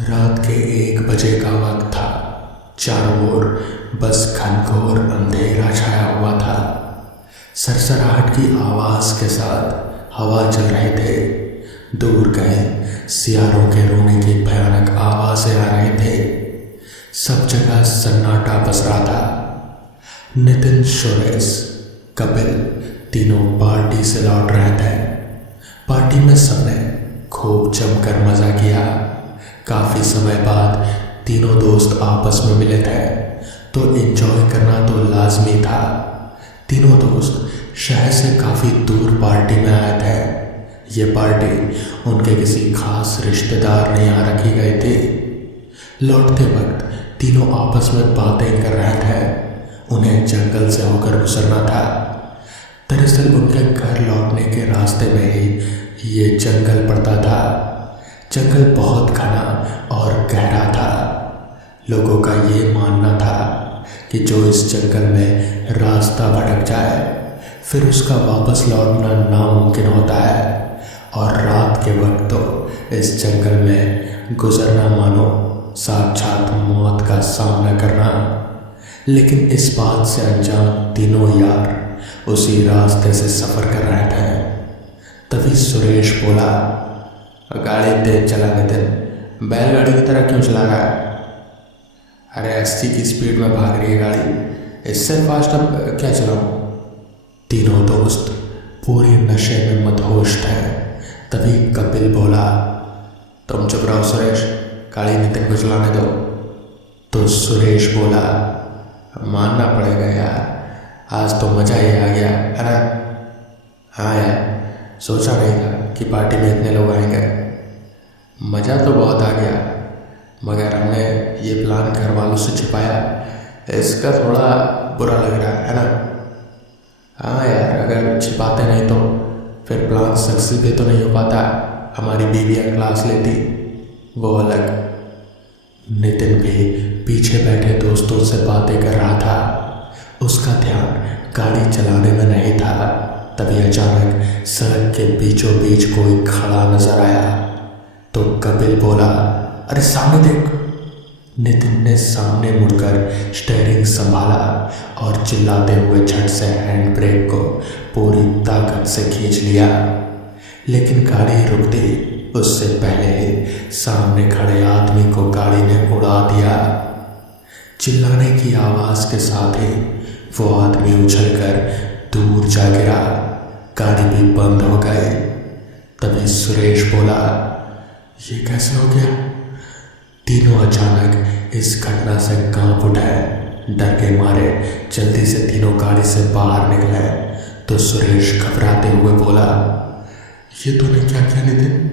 रात के 1 बजे का वक्त था। चारों ओर बस घनघोर अंधेरा छाया हुआ था। सरसराहट की आवाज के साथ हवा चल रहे थे। दूर कहीं सियारों के रोने की भयानक आवाजें आ रहे थे। सब जगह सन्नाटा पसरा था। नितिन, सुरेश, कपिल तीनों पार्टी से लौट रहे थे। पार्टी में सबने खूब जमकर मजा किया। काफी समय बाद तीनों दोस्त आपस में मिले थे, तो एंजॉय करना तो लाजमी था। तीनों दोस्त शहर से काफी दूर पार्टी में आए थे। ये पार्टी उनके किसी खास रिश्तेदार ने यहाँ रखी गई थी। लौटते वक्त तीनों आपस में बातें कर रहे थे। उन्हें जंगल से होकर गुजरना था। दरअसल उनके घर लौटने के रास्ते में ही ये जंगल पड़ता था। जंगल बहुत घना और गहरा था। लोगों का ये मानना था कि जो इस जंगल में रास्ता भटक जाए फिर उसका वापस लौटना नामुमकिन होता है, और रात के वक्त तो इस जंगल में गुजरना मानो साक्षात मौत का सामना करना। लेकिन इस बात से अनजान तीनों यार उसी रास्ते से सफ़र कर रहे थे। तभी सुरेश बोला, गाड़ी तेज चला नितिन, बैलगाड़ी की तरह क्यों चला रहा है? अरे 80 की स्पीड में भाग रही है गाड़ी, इससे फास्ट अब क्या चलाऊं? तीनों दोस्त पूरी नशे में मदहोश थे। तभी कपिल बोला, तुम चुप रहो सुरेश, गाड़ी नितिन को चलाने दो। तो सुरेश बोला, मानना पड़ेगा यार, आज तो मज़ा ही आ गया है ना? हाँ यार, सोचा नहीं था कि पार्टी में इतने लोग आएंगे। मज़ा तो बहुत आ गया, मगर हमने ये प्लान घर वालों से छिपाया, इसका थोड़ा बुरा लग रहा है ना? हाँ यार, अगर छिपाते नहीं तो फिर प्लान सक्सेस भी तो नहीं हो पाता। हमारी बीवियाँ क्लास लेती, वो अलग। नितिन भी पीछे बैठे दोस्तों से बातें कर रहा था। उसका ध्यान गाड़ी चलाने में नहीं था। तभी अचानक सड़क के बीचों बीच कोई खड़ा नजर आया। तो कपिल बोला, अरे सामने देख। नितिन ने सामने मुड़कर स्टीयरिंग संभाला और चिल्लाते हुए झट से हैंड ब्रेक को पूरी ताकत से खींच लिया। लेकिन गाड़ी रुकती उससे पहले ही सामने खड़े आदमी को गाड़ी ने उड़ा दिया। चिल्लाने की आवाज के साथ ही वो आदमी उछलकर दूर जा गिरा। गाड़ी भी बंद हो गई। तभी सुरेश बोला, ये कैसे हो गया? तीनों अचानक इस घटना से कांप उठे। डर के मारे जल्दी से तीनों गाड़ी से बाहर निकले। तो सुरेश घबराते हुए बोला, ये तूने क्या किया नितिन?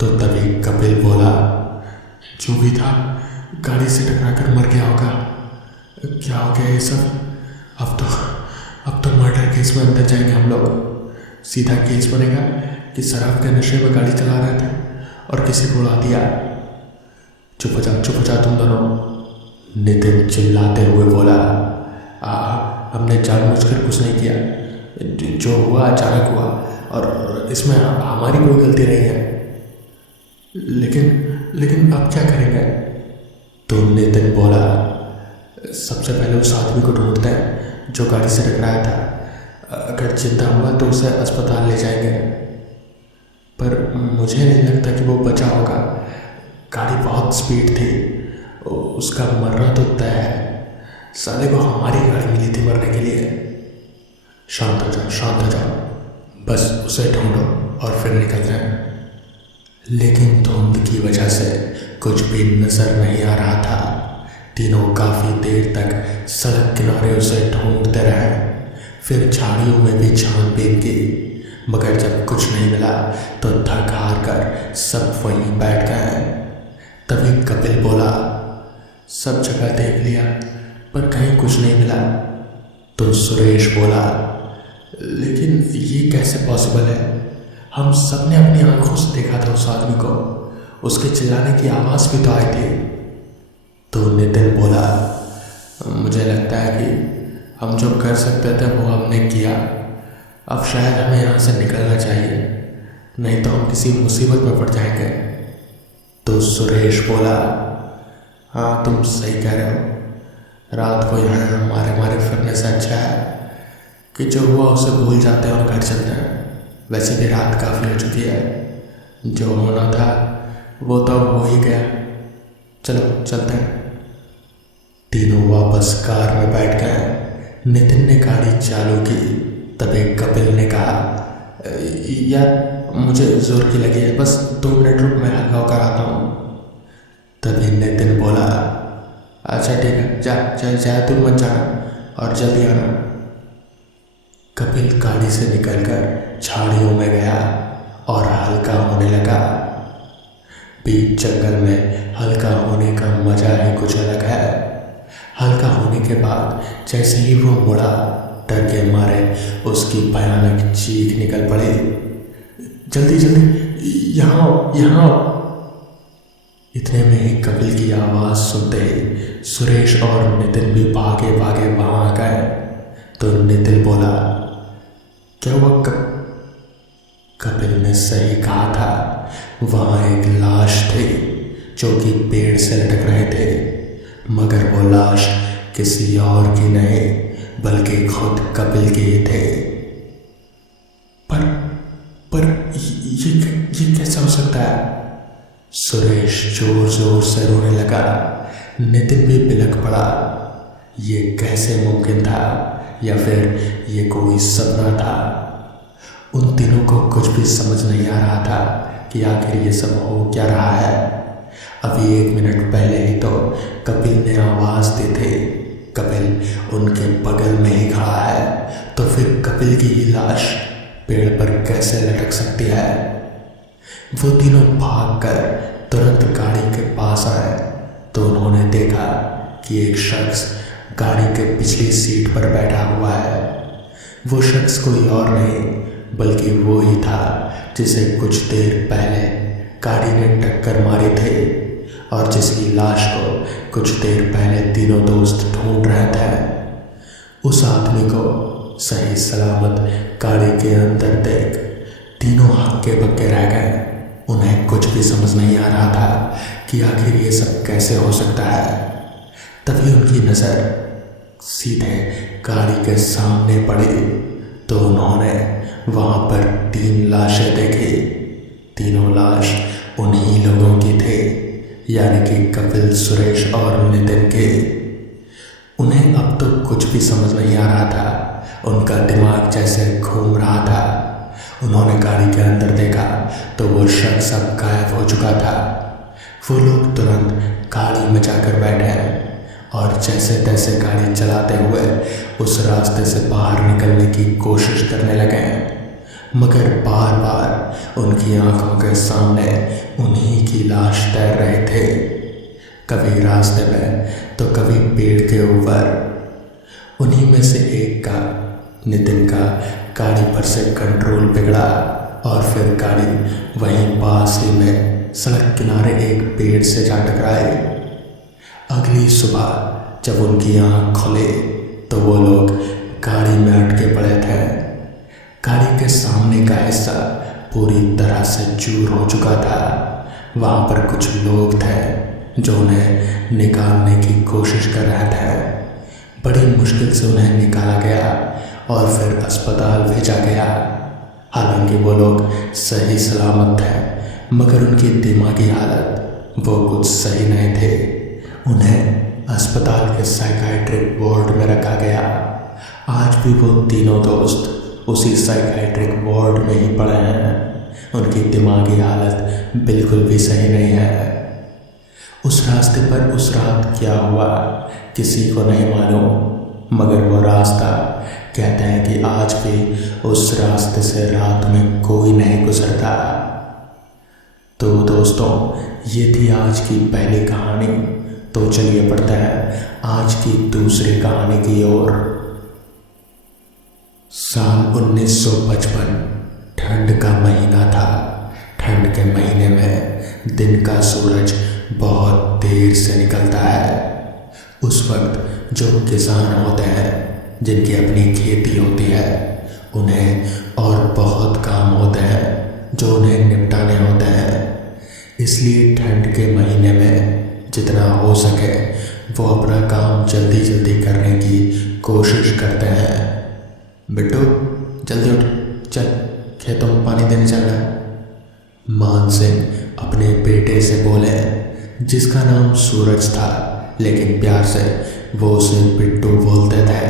तो तभी कपिल बोला, जो भी था गाड़ी से टकरा कर मर गया होगा। क्या हो गया ये सब? अब तो मर्डर केस में अंदर जाएंगे हम लोग। सीधा केस बनेगा कि शराब के नशे में गाड़ी चला रहे थे और किसी को उड़ा दिया। चुप हो जा तुम दोनों, नितिन चिल्लाते हुए बोला। हमने जानबूझकर कुछ नहीं किया, जो हुआ अचानक हुआ और इसमें हमारी कोई गलती नहीं है। लेकिन अब क्या करेंगे? तो नितिन बोला, सबसे पहले उस आदमी को ढूंढते हैं जो गाड़ी से टकराया था। अगर जिंदा हुआ तो उसे अस्पताल ले जाएंगे, पर मुझे नहीं लगता कि वो बचा होगा। गाड़ी बहुत स्पीड थी, उसका मरना तो तय है। साले को हमारी गाड़ी मिली थी मरने के लिए। शांत हो जाओ, बस उसे ढूंढो और फिर निकलते हैं। लेकिन धुंध की वजह से कुछ भी नजर नहीं आ रहा था। तीनों काफी देर तक सड़क किनारे उसे ढूंढते रहे। फिर झाड़ियों में भी छानबीन की, मगर जब कुछ नहीं मिला तो थक हार कर सब वहीं बैठ गए। तभी कपिल बोला, सब जगह देख लिया पर कहीं कुछ नहीं मिला। तो सुरेश बोला, लेकिन ये कैसे पॉसिबल है? हम सब ने अपनी आंखों से देखा था उस आदमी को, उसके चिल्लाने की आवाज़ भी तो आई थी। तो नितिन बोला, मुझे लगता है कि हम जो कर सकते थे वो हमने किया। अब शायद हमें यहाँ से निकलना चाहिए, नहीं तो हम किसी मुसीबत में पड़ जाएंगे। तो सुरेश बोला, हाँ तुम सही कह रहे हो, रात को यहाँ मारे मारे फिरने से अच्छा है कि जो हुआ उसे भूल जाते हैं और घर चलते हैं। वैसे भी रात काफ़ी हो चुकी है, जो होना था वो तो हो ही गया, चलो चलते हैं। तीनों वापस कार में बैठ गए। नितिन ने गाड़ी चालू की, तभी कपिल ने कहा, यार मुझे जोर की लगी है, बस 2 मिनट रुक, मैं हल्का होकर आता हूँ। तभी नितिन बोला, अच्छा ठीक है, जा जा जा, तू मत जाना और जल्दी आना। कपिल गाड़ी से निकलकर झाड़ियों में गया और हल्का होने लगा। बीच जंगल में हल्का होने का मजा ही कुछ अलग है। हल्का होने के बाद जैसे ही वो मुड़ा, डर के मारे उसकी भयानक चीख निकल पड़ी, जल्दी जल्दी यहाँ आओ, यहाँ आओ। इतने में ही कपिल की आवाज़ सुनते ही सुरेश और नितिन भी भागे भागे वहाँ आ गए। तो नितिन बोला, क्या हुआ? कपिल ने सही कहा था, वहाँ एक लाश थी जो कि पेड़ से लटक रहे थे, मगर वो लाश किसी और की नहीं बल्कि खुद कपिल के ही थे। पर ये कैसा हो सकता है? सुरेश जोर जोर से रोने लगा। नितिन भी बिलख पड़ा। ये कैसे मुमकिन था, या फिर ये कोई सपना था? उन तीनों को कुछ भी समझ नहीं आ रहा था कि आखिर ये सब हो क्या रहा है। अभी 1 मिनट पहले ही तो कपिल ने आवाज़ दी थी, कपिल उनके बगल में ही खड़ा है, तो फिर कपिल की ही लाश पेड़ पर कैसे लटक सकती है? वो तीनों भागकर तुरंत गाड़ी के पास आए तो उन्होंने देखा कि एक शख्स गाड़ी के पिछली सीट पर बैठा हुआ है। वो शख्स कोई और नहीं बल्कि वो ही था जिसे कुछ देर पहले गाड़ी ने टक्कर मारी थी और जिसकी लाश को कुछ देर पहले तीनों दोस्त ढूंढ रहे थे। उस आदमी को सही सलामत गाड़ी के अंदर देख तीनों हक्के बक्के रह गए। उन्हें कुछ भी समझ नहीं आ रहा था कि आखिर ये सब कैसे हो सकता है। तभी उनकी नज़र सीधे गाड़ी के सामने पड़ी तो उन्होंने वहाँ पर 3 लाशें देखी। तीनों लाश उन्हीं लोगों की थे, यानी कि कपिल, सुरेश और नितिन के। उन्हें अब तो कुछ भी समझ नहीं आ रहा था, उनका दिमाग जैसे घूम रहा था। उन्होंने गाड़ी के अंदर देखा तो वो शख्स अब गायब हो चुका था। वो लोग तुरंत गाड़ी में जाकर बैठे और जैसे तैसे गाड़ी चलाते हुए उस रास्ते से बाहर निकलने की कोशिश करने लगे, मगर बार बार उनकी आंखों के सामने उन्हीं की लाश तैर रहे थे, कभी रास्ते में तो कभी पेड़ के ऊपर। उन्हीं में से एक का, नितिन का, गाड़ी पर से कंट्रोल बिगड़ा और फिर गाड़ी वहीं पास ही में सड़क किनारे एक पेड़ से जा टकराई। अगली सुबह जब उनकी आँख खुली तो वो लोग गाड़ी में अटके पड़े थे। गाड़ी के सामने का हिस्सा पूरी तरह से चूर हो चुका था। वहाँ पर कुछ लोग थे जो उन्हें निकालने की कोशिश कर रहे थे। बड़ी मुश्किल से उन्हें निकाला गया और फिर अस्पताल भेजा गया। हालांकि वो लोग सही सलामत थे, मगर उनकी दिमागी हालत वो कुछ सही नहीं थे। उन्हें अस्पताल के साइकियाट्रिक वार्ड में रखा गया। आज भी वो तीनों दोस्त उसी साइकियाट्रिक वार्ड में ही पड़े हैं। उनकी दिमागी हालत बिल्कुल भी सही नहीं है। उस रास्ते पर उस रात क्या हुआ किसी को नहीं मालूम, मगर वो रास्ता कहते हैं कि आज भी उस रास्ते से रात में कोई नहीं गुजरता। तो दोस्तों, ये थी आज की पहली कहानी। तो चलिए पढ़ते हैं आज की दूसरी कहानी की ओर। साल 1955, ठंड का महीना था। ठंड के महीने में दिन का सूरज बहुत देर से निकलता है। उस वक्त जो किसान होते हैं, जिनकी अपनी खेती होती है, उन्हें और बहुत काम होते हैं जो उन्हें निपटाने होते हैं। इसलिए ठंड के महीने में जितना हो सके वो अपना काम जल्दी जल्दी करने की कोशिश करते हैं। बिट्टू जल्दी उठ, चल खेतों में पानी देने चलना है। मान सिंह अपने बेटे से बोले, जिसका नाम सूरज था लेकिन प्यार से वो उसे बिट्टू बोलते थे।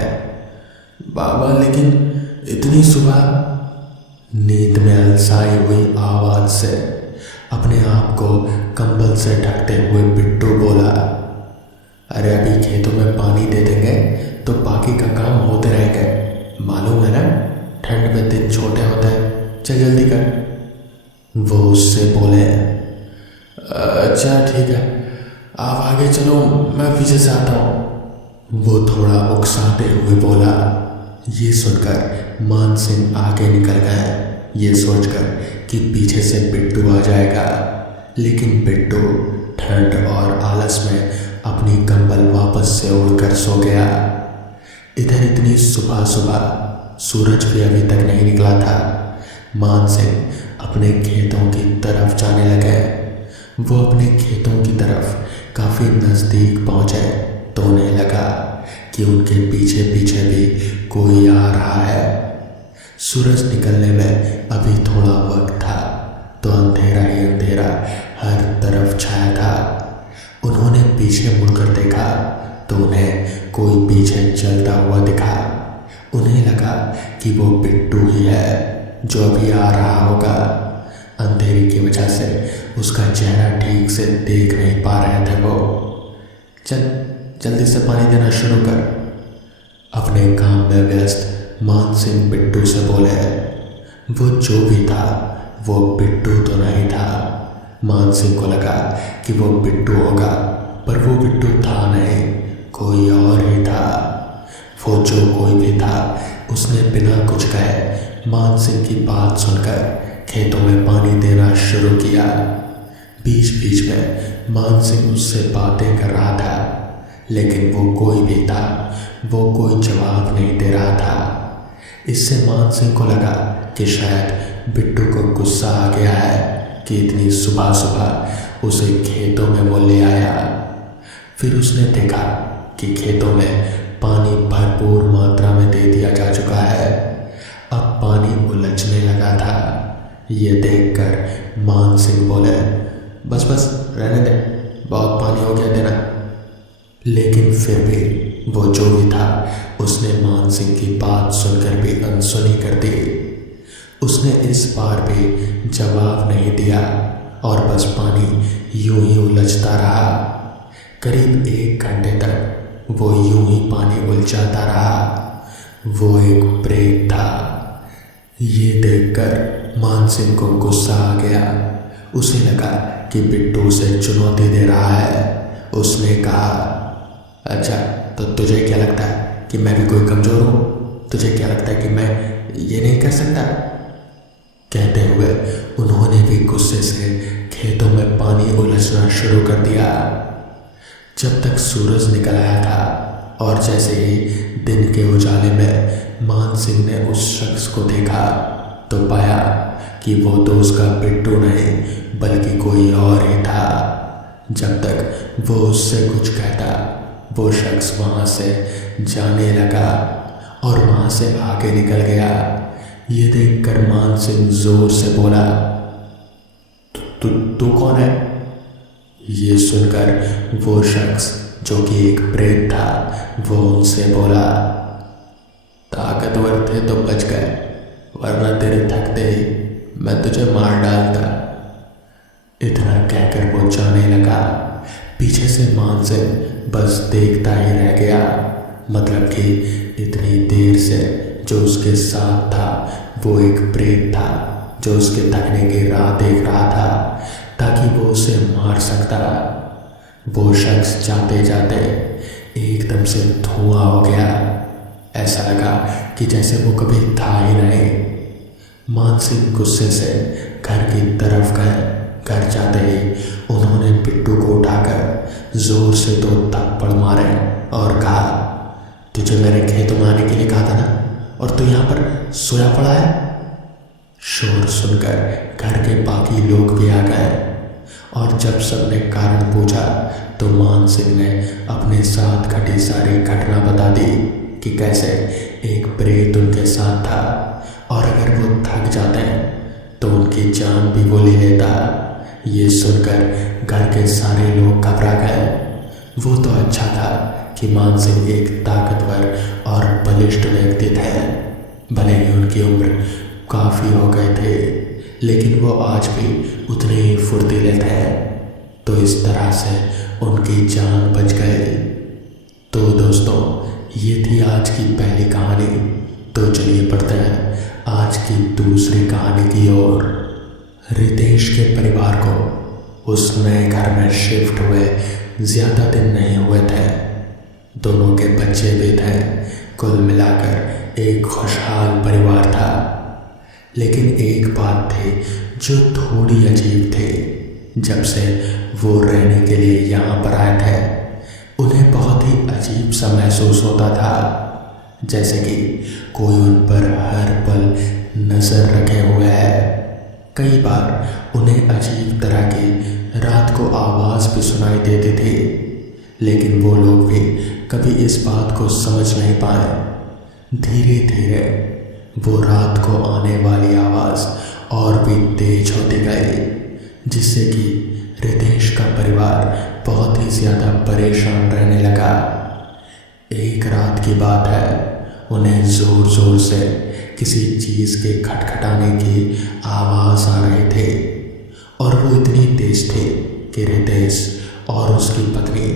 बाबा लेकिन इतनी सुबह? नींद में अलसाई हुई आवाज से अपने आप को कंबल से ढकते हुए बिट्टू बोला, अरे अभी खेतों में पानी दे देंगे तो बाकी का काम होते रहेंगे, मालूम है ना ठंड में दिन छोटे होते हैं, चल जल्दी कर। वो उससे बोले, अच्छा ठीक है, आप आगे चलो, मैं पीछे से आता हूँ। वो थोड़ा उकसाते हुए बोला। ये सुनकर मान सिंह आगे निकल गए, ये सोचकर कि पीछे से बिट्टू आ जाएगा। लेकिन बिट्टू ठंड और आलस में अपनी कंबल वापस से ओढ़कर सो गया। इधर इतनी सुबह सुबह सूरज भी अभी तक नहीं निकला था। मान सिंह अपने खेतों की तरफ जाने लगे। वो अपने खेतों की तरफ काफ़ी नज़दीक पहुँचे तो उन्हें लगा कि उनके पीछे पीछे भी कोई आ रहा है। सूरज निकलने में अभी थोड़ा वक्त था तो अंधेरा ही अंधेरा हर तरफ छाया था। उन्होंने पीछे मुड़कर देखा तो उन्हें कोई पीछे चलता हुआ दिखा। उन्हें लगा कि वो बिट्टू ही है जो अभी आ रहा होगा। अंधेरे की वजह से उसका चेहरा ठीक से देख नहीं पा रहे थे वो। चल जल्दी से पानी देना शुरू कर। अपने काम में व्यस्त मान सिंह बिट्टू से बोले। वो जो भी था वो बिट्टू तो नहीं था। मान सिंह को लगा कि वो बिट्टू होगा, पर वो बिट्टू था नहीं, कोई और ही था। वो जो कोई भी था उसने बिना कुछ कहे मान सिंह की बात सुनकर खेतों में पानी देना शुरू किया। बीच बीच में मान सिंह उससे बातें कर रहा था, लेकिन वो कोई भी था वो कोई जवाब नहीं दे रहा था। इससे मान सिंह को लगा कि शायद बिट्टू को गुस्सा आ गया है कि इतनी सुबह सुबह उसे खेतों में वो ले आया। फिर उसने देखा कि खेतों में पानी भरपूर मात्रा में दे दिया जा चुका है। अब पानी उलझने लगा था। ये देखकर मान सिंह बोले, बस बस रहने दे, बहुत पानी हो गया देना। लेकिन फिर भी वो जो भी था उसने मान सिंह की बात सुनकर भी अनसुनी कर दी। उसने इस बार भी जवाब नहीं दिया और बस पानी यूं ही उलझता रहा। करीब 1 घंटे तक वो यूं ही पानी उलझाता रहा। वो एक प्रेत था। ये देखकर मान सिंह को गुस्सा आ गया। उसे लगा कि बिट्टू उसे चुनौती दे रहा है। उसने कहा, अच्छा तो तुझे क्या लगता है कि मैं भी कोई कमज़ोर हूँ? तुझे क्या लगता है कि मैं ये नहीं कर सकता? कहते हुए उन्होंने भी गुस्से से खेतों में पानी उलझना शुरू कर दिया। जब तक सूरज निकल आया था और जैसे ही दिन के उजाले में मान सिंह ने उस शख्स को देखा तो पाया कि वो तो उसका बिट्टू नहीं बल्कि कोई और ही था। जब तक वो उससे कुछ कहता वो शख्स वहाँ से जाने लगा और वहाँ से आगे निकल गया। ये देखकर मान सिंह जोर से बोला, तू कौन है? ये सुनकर वो शख्स जो कि एक प्रेत था वो उनसे बोला, ताकतवर थे तो बच गए, वरना तेरे थकते ही मैं तुझे मार डालता। इतना कहकर वो जाने लगा। पीछे से मान सिंह बस देखता ही रह गया। मतलब कि इतनी देर से जो उसके साथ था वो एक प्रेत था जो उसके थकने की राह देख रहा था ताकि वो उसे मार सकता। वो शख्स जाते जाते एकदम से धुआं हो गया। ऐसा लगा कि जैसे वो कभी था ही नहीं। मान सिंह गुस्से से घर की तरफ गए। घर जाते ही उन्होंने बिट्टू को उठाकर जोर से 2 थप्पड़ मारे और कहा, तुझे मेरे खेतों में आने के लिए कहा था ना, और तू यहाँ पर सोया पड़ा है। शोर सुनकर घर के बाकी लोग भी आ गए। और जब सबने कारण पूछा तो मान सिंह ने अपने साथ घटी सारी घटना बता दी कि कैसे एक प्रेत उनके साथ था और अगर वो थक जाते हैं तो उनकी जान भी वो ले लेता। ये सुनकर घर के सारे लोग घबरा गए। वो तो अच्छा था कि मान सिंह एक ताकतवर और बलिष्ठ व्यक्ति थे। भले ही उनकी उम्र काफ़ी हो गए थे लेकिन वो आज भी उतने ही फुर्तीले थे। तो इस तरह से उनकी जान बच गई। तो दोस्तों, ये थी आज की पहली कहानी। तो चलिए पढ़ते हैं आज की दूसरी कहानी की ओर। रितेश के परिवार को उस नए घर में शिफ्ट हुए ज़्यादा दिन नहीं हुए थे। दोनों के बच्चे भी थे। कुल मिलाकर एक खुशहाल परिवार था। लेकिन एक बात थी जो थोड़ी अजीब थी। जब से वो रहने के लिए यहाँ पर आए थे उन्हें बहुत ही अजीब सा महसूस होता था, जैसे कि कोई उन पर हर पल नज़र रखे हुए है। कई बार उन्हें अजीब तरह की रात को आवाज़ भी सुनाई देती थी, लेकिन वो लोग भी कभी इस बात को समझ नहीं पाए। धीरे धीरे वो रात को आने वाली आवाज़ और भी तेज होती गई, जिससे कि रितेश का परिवार बहुत ही ज़्यादा परेशान रहने लगा। एक रात की बात है, उन्हें ज़ोर ज़ोर से किसी चीज़ के खटखटाने की आवाज़ आ रही थी और वो इतनी तेज थी कि रितेश और उसकी पत्नी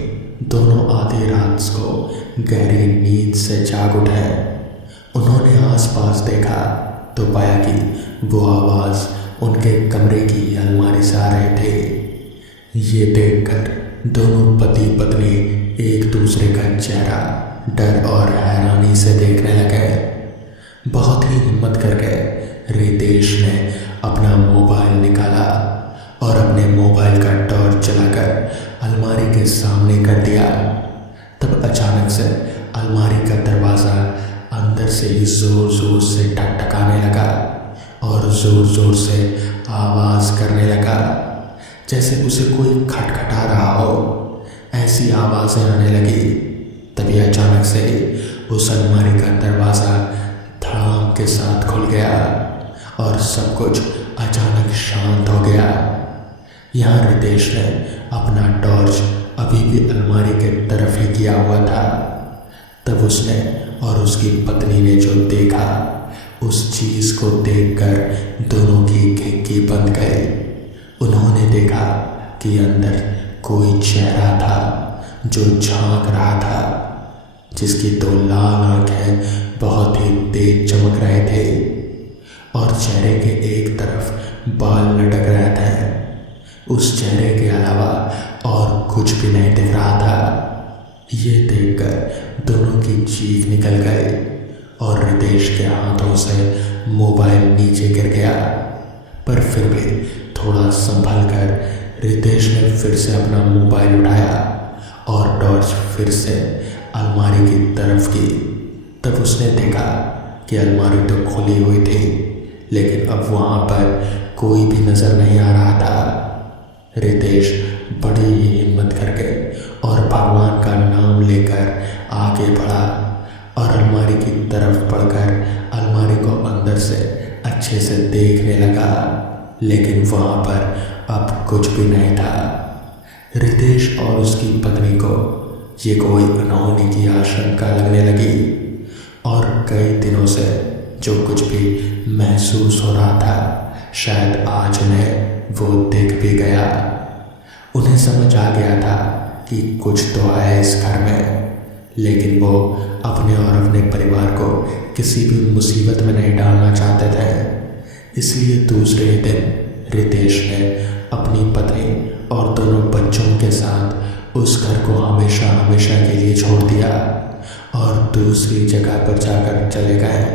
दोनों आधी रात को गहरी नींद से जाग उठे। उन्होंने आसपास देखा तो पाया कि वो आवाज़ उनके कमरे की अलमारी से आ रही थी। ये देखकर दोनों पति पत्नी एक दूसरे का चेहरा डर और हैरानी से देखने लगे। बहुत ही हिम्मत करके रितेश ने अपना मोबाइल निकाला और अपने मोबाइल का टॉर्च जलाकर अलमारी के सामने कर दिया। तब अचानक से अलमारी का दरवाज़ा अंदर से ही ज़ोर ज़ोर से ठकठकाने लगा और ज़ोर ज़ोर से आवाज़ करने लगा, जैसे उसे कोई खटखटा रहा हो। ऐसी आवाज़ें आने लगी। तभी अचानक से उस अलमारी का दरवाज़ा धड़ाम के साथ खुल गया और सब कुछ अचानक शांत हो गया। यहाँ रितेश ने अपना टॉर्च अभी भी अलमारी के तरफ ही किया हुआ था। तब उसने और उसकी पत्नी ने जो देखा, उस चीज़ को देखकर दोनों की खिड़की बंद गई। उन्होंने देखा कि अंदर कोई चेहरा था जो झांक रहा था, जिसकी दो लाल आंखें बहुत ही तेज चमक रहे थे और चेहरे के एक तरफ बाल लटक रहे थे। उस चेहरे के अलावा और कुछ भी नहीं दिख रहा था। ये देखकर दोनों की चीख निकल गई और रितेश के हाथों से मोबाइल नीचे गिर गया। पर फिर भी थोड़ा संभल कर रितेश ने फिर से अपना मोबाइल उठाया और टॉर्च फिर से अलमारी की तरफ की। तब उसने देखा कि अलमारी तो खुली हुई थी, लेकिन अब वहाँ पर कोई भी नज़र नहीं आ रहा था। रितेश बड़ी ही हिम्मत करके और भगवान का नाम लेकर आगे बढ़ा और अलमारी की तरफ बढ़कर अलमारी को अंदर से अच्छे से देखने लगा, लेकिन वहाँ पर अब कुछ भी नहीं था। रितेश और उसकी पत्नी को ये कोई अनहोनी की आशंका लगने लगी और कई दिनों से जो कुछ भी महसूस हो रहा था शायद आज उन्हें वो दिख भी गया। उन्हें समझ आ गया था कि कुछ तो है इस घर में, लेकिन वो अपने और अपने परिवार को किसी भी मुसीबत में नहीं डालना चाहते थे। इसलिए दूसरे ही दिन रितेश ने अपनी पत्नी और दोनों बच्चों के साथ उस घर को हमेशा हमेशा के लिए छोड़ दिया और दूसरी जगह पर जाकर चले गए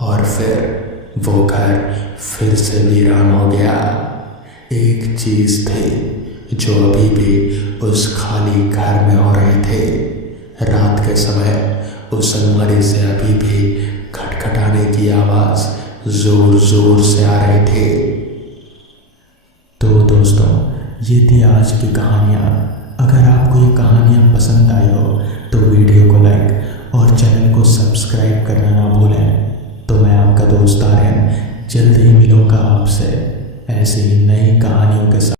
और फिर वो घर फिर से वीरान हो गया। एक चीज़ थी जो अभी भी उस खाली घर में हो रही थी। रात के समय उस अलमारी से अभी भी खटखटाने की आवाज़ ज़ोर ज़ोर से आ रही थी। तो दोस्तों, ये थी आज की कहानियाँ। अगर आपको ये कहानियाँ पसंद आई हो तो वीडियो को लाइक और चैनल को सब्सक्राइब करना ना भूलें। तो मैं आपका दोस्त आर्यन जल्द ही मिलूँगा आपसे ऐसी ही नई कहानियों के साथ।